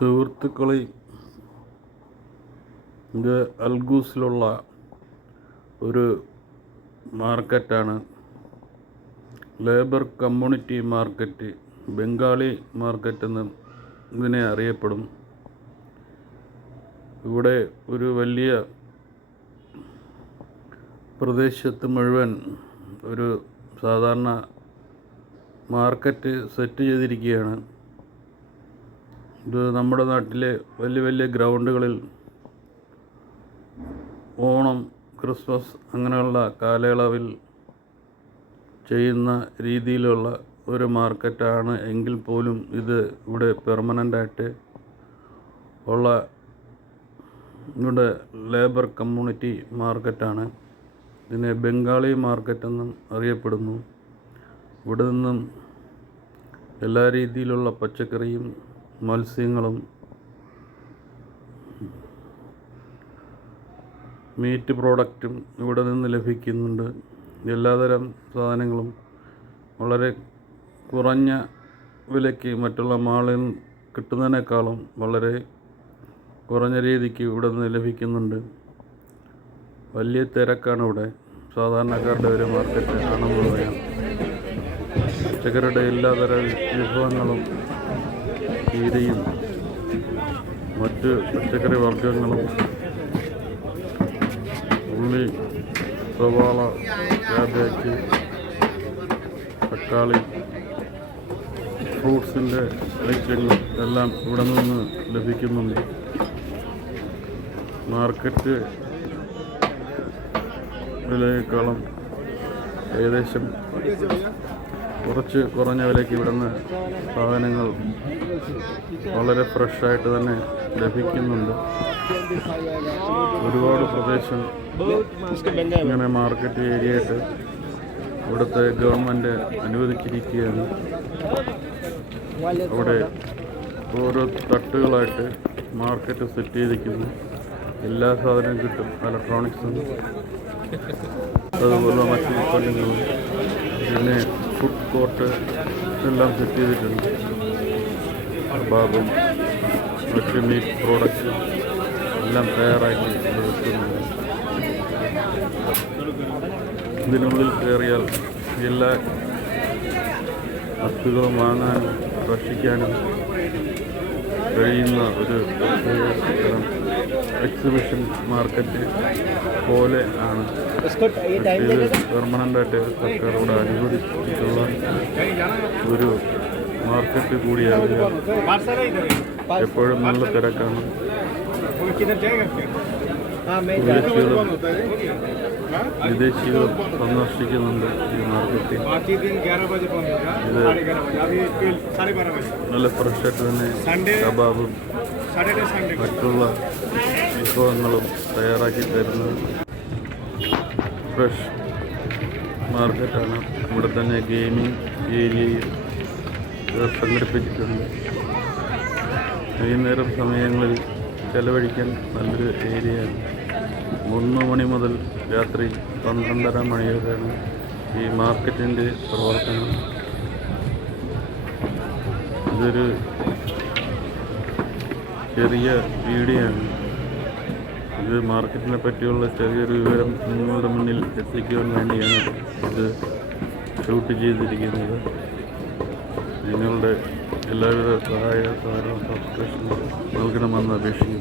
സുഹൃത്തുക്കളെ ഇത് അൽഗൂസിലുള്ള ഒരു മാർക്കറ്റാണ്. Labour community market Bengali market എന്ന് ഇതിനെ അറിയപ്പെടും. ഇവിടെ ഒരു വലിയ പ്രദേശത്ത് മുഴുവൻ ഒരു സാധാരണ മാർക്കറ്റ് സെറ്റ് ചെയ്തിരിക്കുകയാണ്. ഇത് നമ്മുടെ നാട്ടിലെ വലിയ വലിയ ഗ്രൗണ്ടുകളിൽ ഓണം ക്രിസ്മസ് അങ്ങനെയുള്ള കാലയളവിൽ ചെയ്യുന്ന രീതിയിലുള്ള ഒരു മാർക്കറ്റാണ് എങ്കിൽ പോലും ഇത് ഇവിടെ പെർമനന്റായിട്ട് ഉള്ള ഇവിടെ ലേബർ കമ്മ്യൂണിറ്റി മാർക്കറ്റാണ്. ഇതിനെ ബംഗാളി മാർക്കറ്റ് എന്നും അറിയപ്പെടുന്നു. ഇവിടെ നിന്നും എല്ലാ രീതിയിലുള്ള പച്ചക്കറിയും മത്സ്യങ്ങളും മീറ്റ് പ്രോഡക്റ്റും ഇവിടെ നിന്ന് ലഭിക്കുന്നുണ്ട്. എല്ലാതരം സാധനങ്ങളും വളരെ കുറഞ്ഞ വിലയ്ക്ക് മറ്റുള്ള മാളിൽ കിട്ടുന്നതിനേക്കാളും വളരെ കുറഞ്ഞ രീതിക്ക് ഇവിടെ നിന്ന് ലഭിക്കുന്നുണ്ട്. വലിയ തിരക്കാണ് ഇവിടെ. സാധാരണക്കാരുടെ ഒരു മാർക്കറ്റ് ആണെന്ന് പറയാം. പച്ചക്കറിയുടെ എല്ലാതര വിഭവങ്ങളും ചീരയും മറ്റ് പച്ചക്കറി വർഗങ്ങളും ഉള്ളി സവാള ക്യാബേജ് തക്കാളി ഫ്രൂട്ട്സിന്റെ ഐറ്റങ്ങൾ എല്ലാം ഇവിടെ നിന്ന് ലഭിക്കുന്നുണ്ട്. മാർക്കറ്റ് വിലയേക്കാളും ഏകദേശം കുറച്ച് കുറഞ്ഞ വിലയ്ക്ക് ഇവിടുന്ന് സാധനങ്ങൾ വളരെ ഫ്രഷായിട്ട് തന്നെ ലഭിക്കുന്നുണ്ട്. ഒരുപാട് പ്രദേശം ഇങ്ങനെ മാർക്കറ്റ് ഏരിയ ആയിട്ട് ഇവിടുത്തെ ഗവൺമെന്റ് അനുവദിച്ചിരിക്കുകയാണ്. അവിടെ ഓരോ തട്ടുകളായിട്ട് മാർക്കറ്റ് സെറ്റ് ചെയ്തിരിക്കുന്നു. എല്ലാ സാധനവും കിട്ടും ഇലക്ട്രോണിക്സും അതുപോലെ മറ്റു ഉൽപ്പന്നങ്ങളും. പിന്നെ ഫുഡ് കോർട്ട് എല്ലാം സെറ്റ് ചെയ്തിട്ടുണ്ട്. കബാബും മറ്റ് മീറ്റ് പ്രോഡക്റ്റും എല്ലാം തയ്യാറാക്കി നിർത്തുന്നുണ്ട് ഇതിനുള്ളിൽ കയറിയാൽ എല്ലാ വസ്തുക്കളും വാങ്ങാനും ഭക്ഷിക്കാനും കഴിയുന്ന ഒരു എക്സിബിഷൻ മാർക്കറ്റ് പോലെ ആണ്. പെർമനന്റായിട്ട് സർക്കാർ സർക്കാരോട് അനുവദിച്ചിട്ടുള്ള ഒരു മാർക്കറ്റ് കൂടിയാണ്. എപ്പോഴും നല്ല തിരക്കാണ്. വിദേശികൾ സന്ദർശിക്കുന്നുണ്ട് ഈ മാർക്കറ്റ് ഇത് നല്ല ഫ്രഷായിട്ട് തന്നെ കബാബും മറ്റുള്ള വിഭവങ്ങളും തയ്യാറാക്കി തരുന്ന ഫ്രഷ് മാർക്കറ്റാണ്. ഇവിടെ തന്നെ ഗെയിമിംഗ് ഏരിയയിൽ സംഘടിപ്പിച്ചിട്ടുണ്ട്. വൈകുന്നേരം സമയങ്ങളിൽ ചെലവഴിക്കാൻ നല്ലൊരു ഏരിയയാണ്. മൂന്ന് മണി മുതൽ രാത്രി പന്ത്രണ്ടര മണി വരെയാണ് ഈ മാർക്കറ്റിന്റെ പ്രവർത്തനം. ഇതൊരു ചെറിയ വീഡിയോ ആണ് ഇത് മാർക്കറ്റിനെ പറ്റിയുള്ള ചെറിയൊരു വിവരം നിങ്ങളുടെ മുന്നിൽ എത്തിക്കുവാൻ വേണ്ടിയാണ് ഇത് ഷൂട്ട് ചെയ്തിരിക്കുന്നത്. നിങ്ങളുടെ എല്ലാവിധ സഹായ സഹകരണ സബ്സ്ക്രിപ്ഷൻ നൽകണമെന്ന് അപേക്ഷിക്കുന്നു.